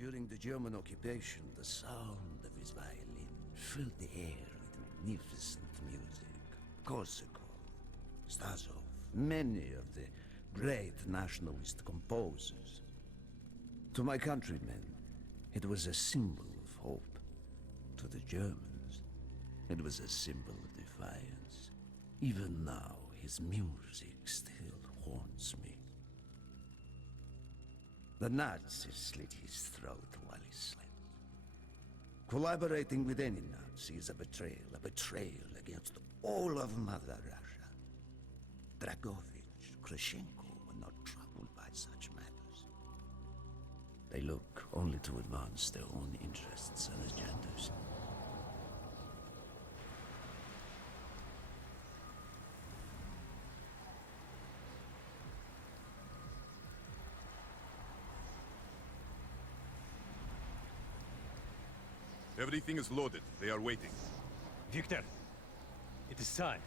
During the German occupation, the sound of his violin filled the air with magnificent music. Korsakov, Stasov, many of the great nationalist composers. To my countrymen, it was a symbol of hope. To the Germans, it was a symbol of defiance. Even now, his music still haunts me. The Nazis slit his throat while he slept. Collaborating with any Nazi is a betrayal against all of Mother Russia. Dragovich, Krashenko were not troubled by such matters. They look only to advance their own interests and agendas. Everything is loaded. They are waiting. Victor, it is time.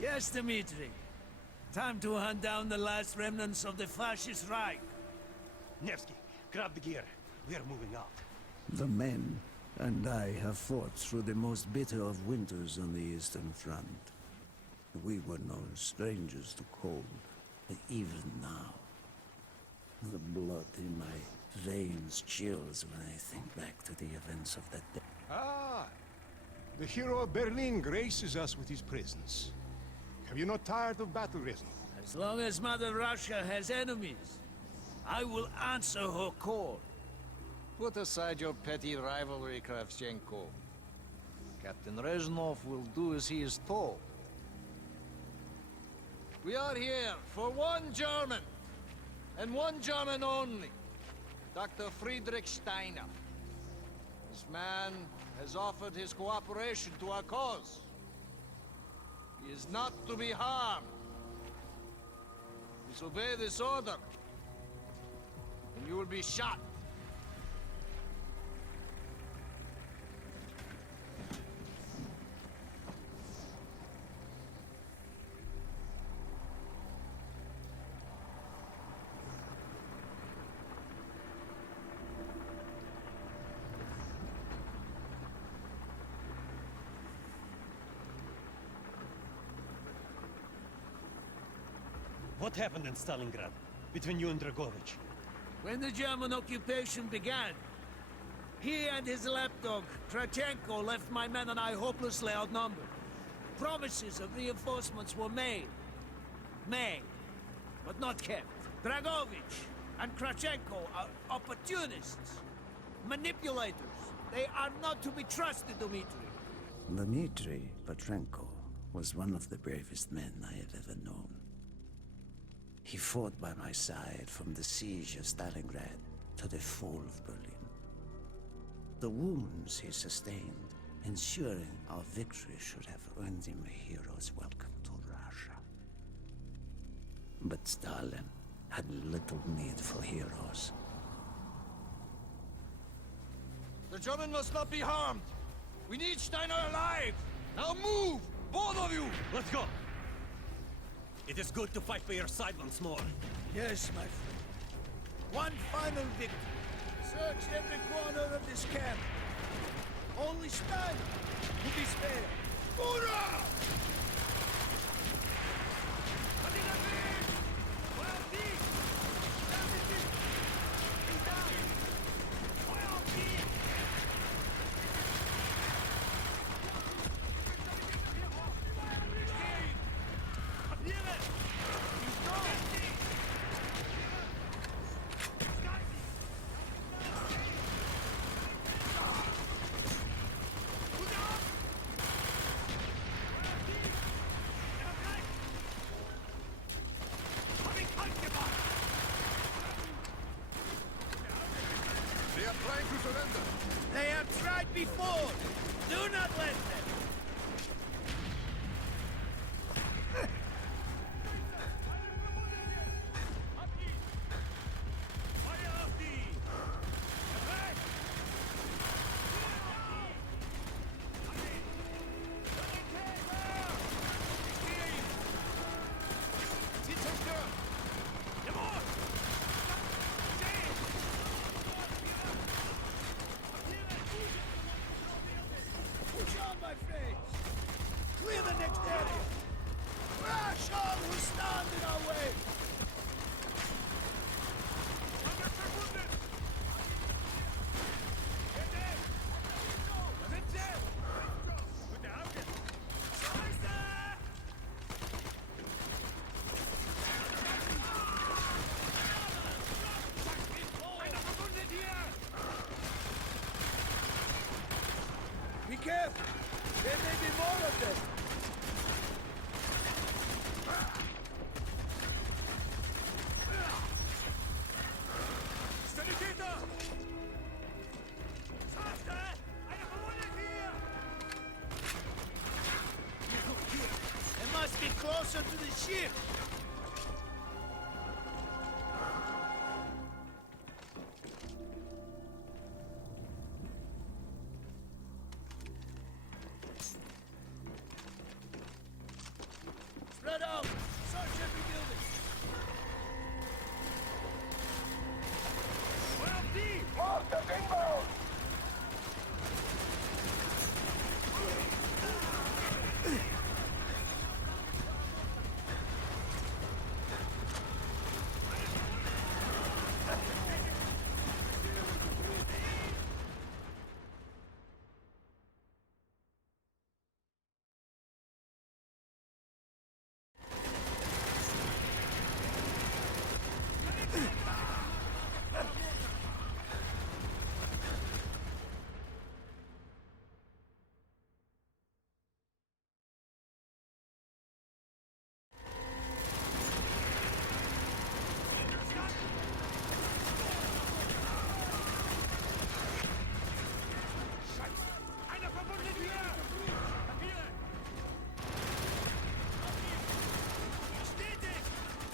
Yes, Dmitri. Time to hunt down the last remnants of the fascist Reich. Nevsky, grab the gear. We are moving out. The men and I have fought through the most bitter of winters on the Eastern Front. We were no strangers to cold, but even now, the blood in my veins chills when I think back to the events of that day. Ah! The hero of Berlin graces us with his presence. Have you not tired of battle wrestling? As long as Mother Russia has enemies, I will answer her call. Put aside your petty rivalry, Kravchenko. Captain Rezhnov will do as he is told. We are here for one German, and one German only. Dr. Friedrich Steiner. This man has offered his cooperation to our cause. He is not to be harmed. Disobey this order, and you will be shot. What happened in Stalingrad between you and Dragovich? When the German occupation began, he and his lapdog, Krachenko, left my men and I hopelessly outnumbered. Promises of reinforcements were made, but not kept. Dragovich and Krachenko are opportunists, manipulators. They are not to be trusted, Dmitri. Dmitri Petrenko was one of the bravest men I have ever known. He fought by my side from the siege of Stalingrad to the fall of Berlin. The wounds he sustained, ensuring our victory, should have earned him a hero's welcome to Russia. But Stalin had little need for heroes. The German must not be harmed. We need Steiner alive. Now move, both of you. Let's go! It is good to fight by your side once more. Yes, my friend. One final victory. Search every corner of this camp. Only Steiner will be spared. Hurrah! They are trying to surrender. They have tried before. Do not let them. more of them! It must be closer to the ship! Spread out! Search every building! Monsters inbound!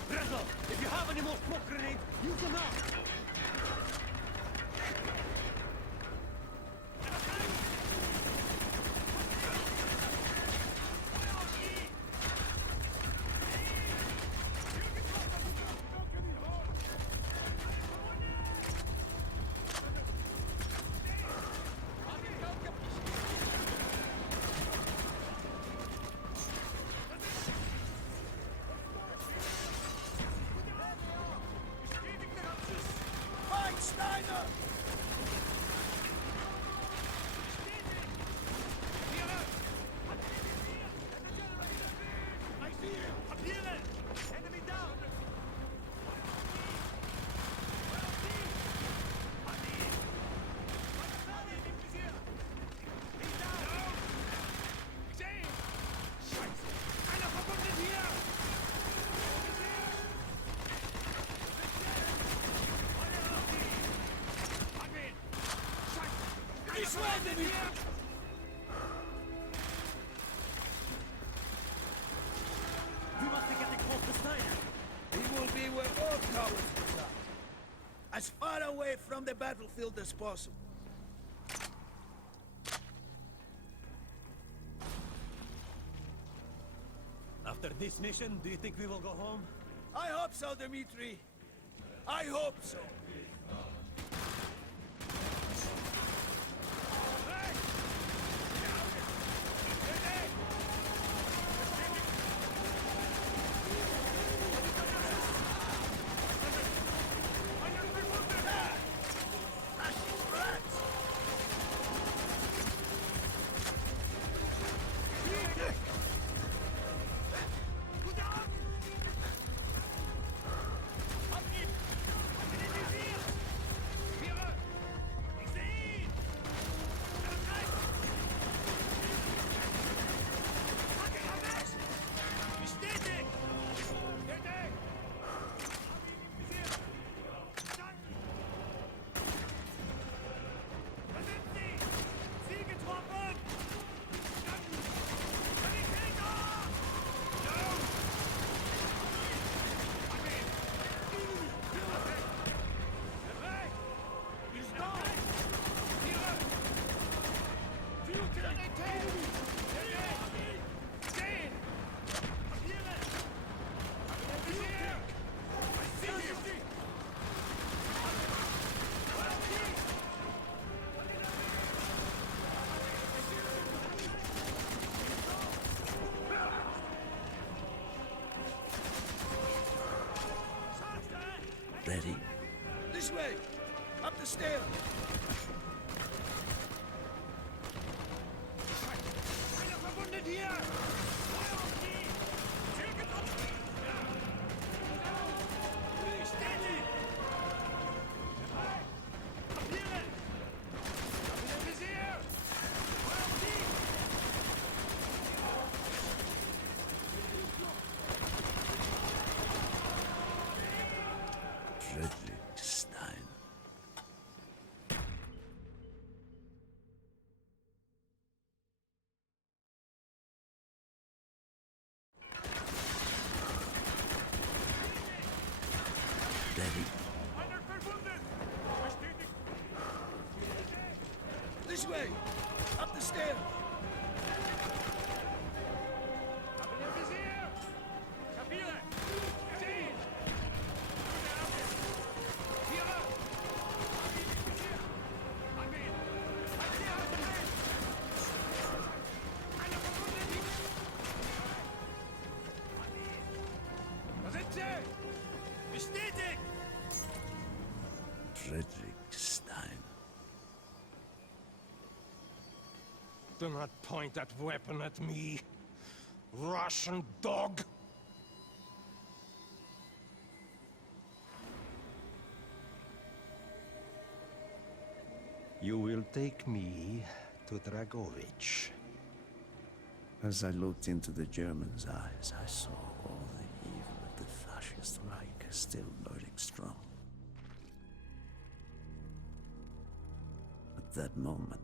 Brother, if you have any more smoke grenades, use them now! Fight, Steiner! He's landing here! We must be getting close to Steiner! He will be where all cowards reside. As far away from the battlefield as possible. After this mission, do you think we will go home? I hope so, Dmitri. I hope so. Ready? This way! Up the stairs! way! Up the stairs! Bestätigt! Frederick Stein. Do not point that weapon at me, Russian dog! You will take me to Dragovich. As I looked into the German's eyes, I saw all the evil of the fascist Reich still burning strong. At that moment,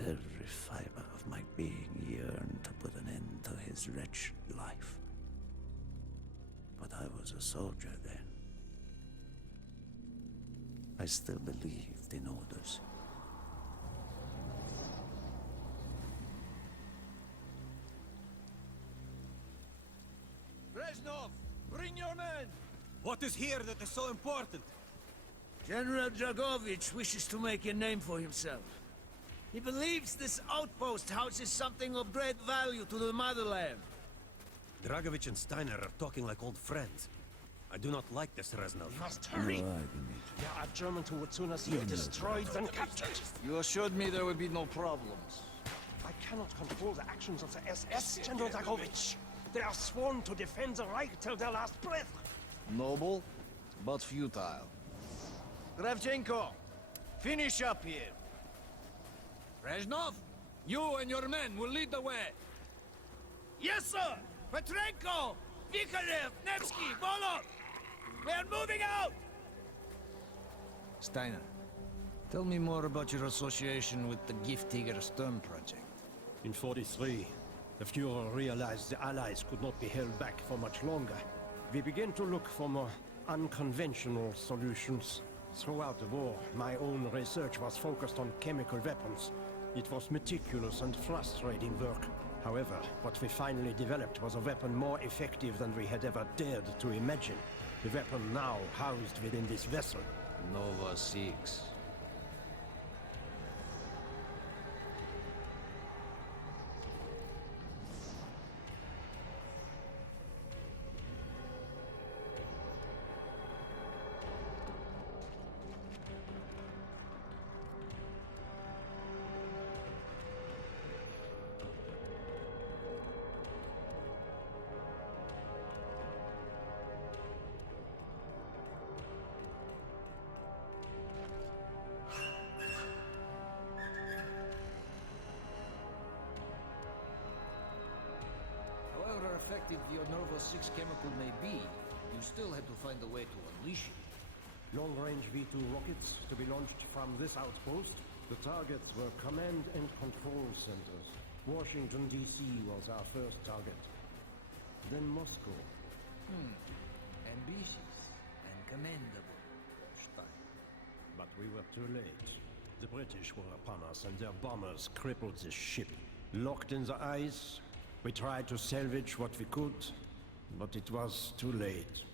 every fiber of my being yearned to put an end to his wretched life. But I was a soldier then. I still believed in orders. Reznov, bring your men! What is here that is so important? General Dragovich wishes to make a name for himself. He believes this outpost houses something of great value to the motherland. Dragovich and Steiner are talking like old friends. I do not like this, Reznov. We must hurry! No, I didn't. There are Germans who would sooner see you destroyed than captured. You assured me there would be no problems. I cannot control the actions of the SS, General Dragovich. They are sworn to defend the Reich till their last breath. Noble, but futile. Kravchenko, finish up here. Reznov, you and your men will lead the way. Yes, sir! Petrenko! Vikarev! Nevsky! Volov! We are moving out! Steiner, tell me more about your association with the Giftiger Stern project. In 43, the Fuhrer realized the Allies could not be held back for much longer. We began to look for more unconventional solutions. Throughout the war, my own research was focused on chemical weapons. It was meticulous and frustrating work. However, what we finally developed was a weapon more effective than we had ever dared to imagine. The weapon now housed within this vessel. Nova 6. However effective your Nova 6 chemical may be, you still had to find a way to unleash it. Long-range V-2 rockets to be launched from this outpost. The targets were command and control centers. Washington, D.C. was our first target. Then Moscow. Ambitious and commendable, Stein. But we were too late. The British were upon us and their bombers crippled the ship. Locked in the ice, we tried to salvage what we could, but it was too late.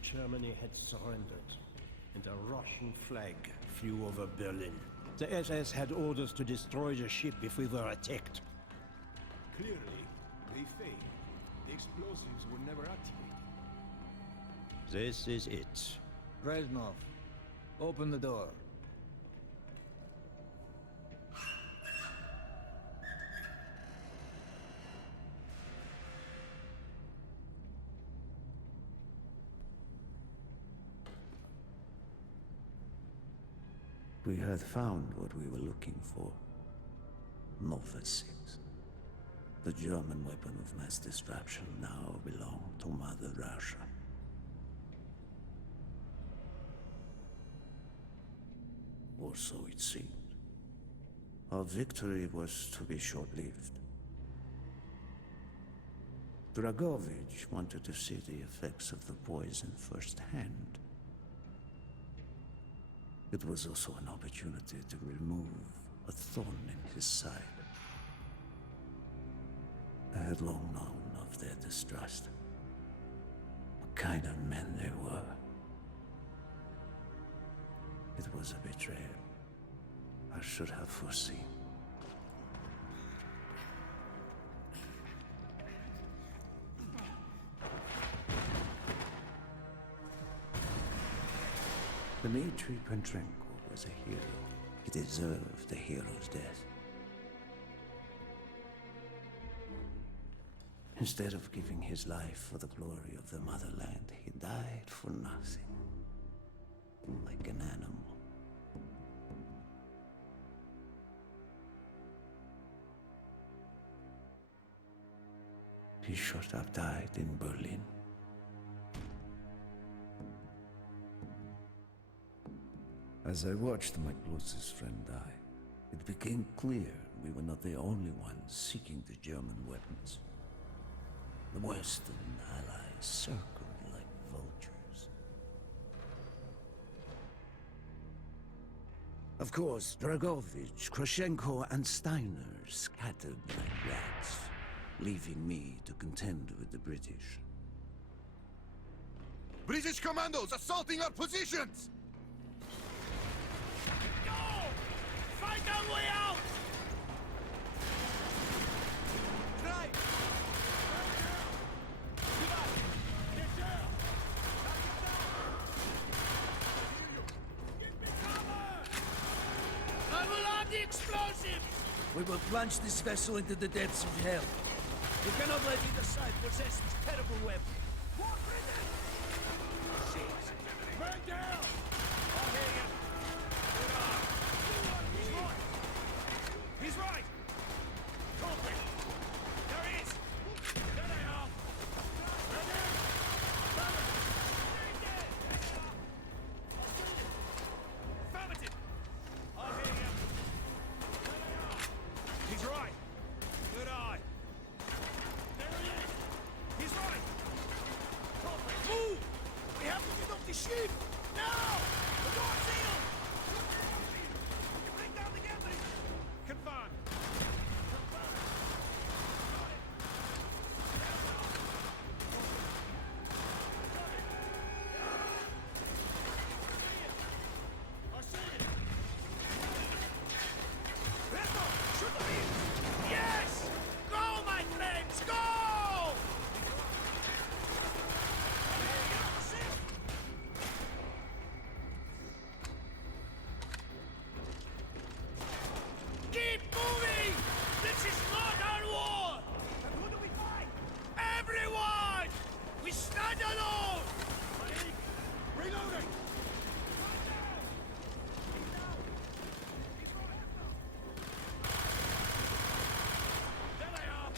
Germany had surrendered, and a Russian flag flew over Berlin. The SS had orders to destroy the ship if we were attacked. Clearly, they failed. The explosives were never activated. This is it. Reznov, open the door. We had found what we were looking for. Nova 6. The German weapon of mass destruction now belonged to Mother Russia. Or so it seemed. Our victory was to be short-lived. Dragovich wanted to see the effects of the poison firsthand. It was also an opportunity to remove a thorn in his side. I had long known of their distrust. What kind of men they were. It was a betrayal. I should have foreseen. Dmitri Petrenko was a hero. He deserved a hero's death. Instead of giving his life for the glory of the motherland, he died for nothing. Like an animal. He should have died in Berlin. As I watched my closest friend die, it became clear we were not the only ones seeking the German weapons. The Western allies circled like vultures. Of course, Dragovich, Krashenko, and Steiner scattered like rats, leaving me to contend with the British. British commandos assaulting our positions! Find our way out! Try! Get down! Give me cover! I will arm the explosives! We will plunge this vessel into the depths of hell. We cannot let either side possess this terrible weapon. Walk with it! Shit! Man down! I'll hear you. He's right! Culprit! There he is! There they are! They're there! Affirmative! I'll hear you! There they are! He's right! Good eye! There he is! He's right! Culprit! Move! We have to get off the ship! Now! The door's sealed! Bring down the gantry! Confirmed. Yes! Go, my friends, go! Keep moving! This is not our war! Then who do we fight? Everyone! We stand alone! Reloading! There they are!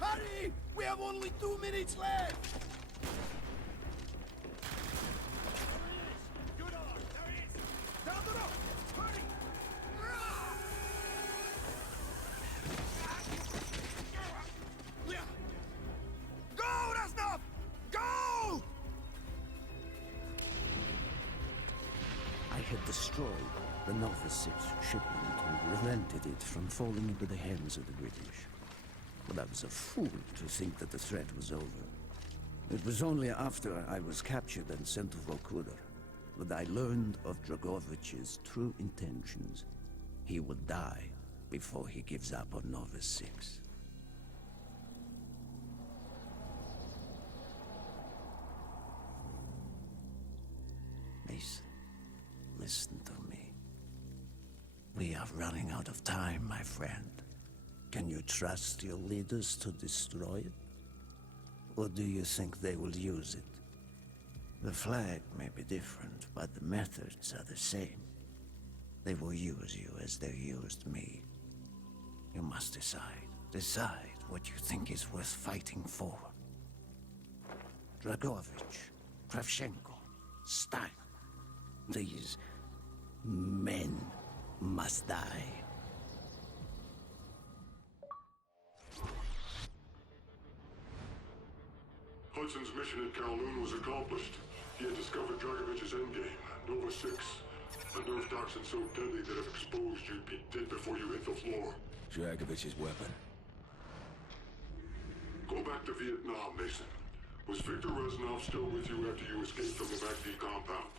Hurry! We have only 2 minutes left! Down the road! Hurry! Go, Reznov! Go! I had destroyed the Nova 6 shipment and prevented it from falling into the hands of the British. But I was a fool to think that the threat was over. It was only after I was captured and sent to Vorkuta that I learned of Dragovich's true intentions. He will die before he gives up on Nova 6. Mason, listen to me. We are running out of time, my friend. Can you trust your leaders to destroy it? Or do you think they will use it? The flag may be different, but the methods are the same. They will use you as they used me. You must decide. Decide what you think is worth fighting for. Dragovich, Kravchenko, Stein. These men must die. Hudson's mission at Kowloon was accomplished. He had discovered Dragovich's endgame. Nova 6. A nerve toxin so deadly that if exposed, you'd be dead before you hit the floor. Dragovich's weapon. Go back to Vietnam, Mason. Was Victor Reznov still with you after you escaped from the MACD compound?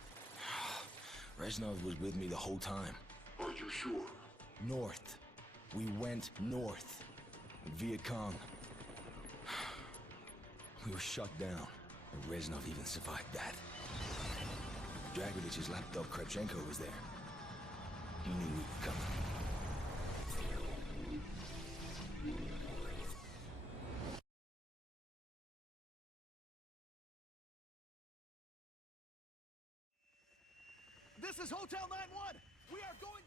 Reznov was with me the whole time. Are you sure? North. We went north. Viet Cong. We were shut down. And Reznov even survived that. Dragovich's lapdog Kravchenko was there. He knew we were coming. This is Hotel 9-1! We are going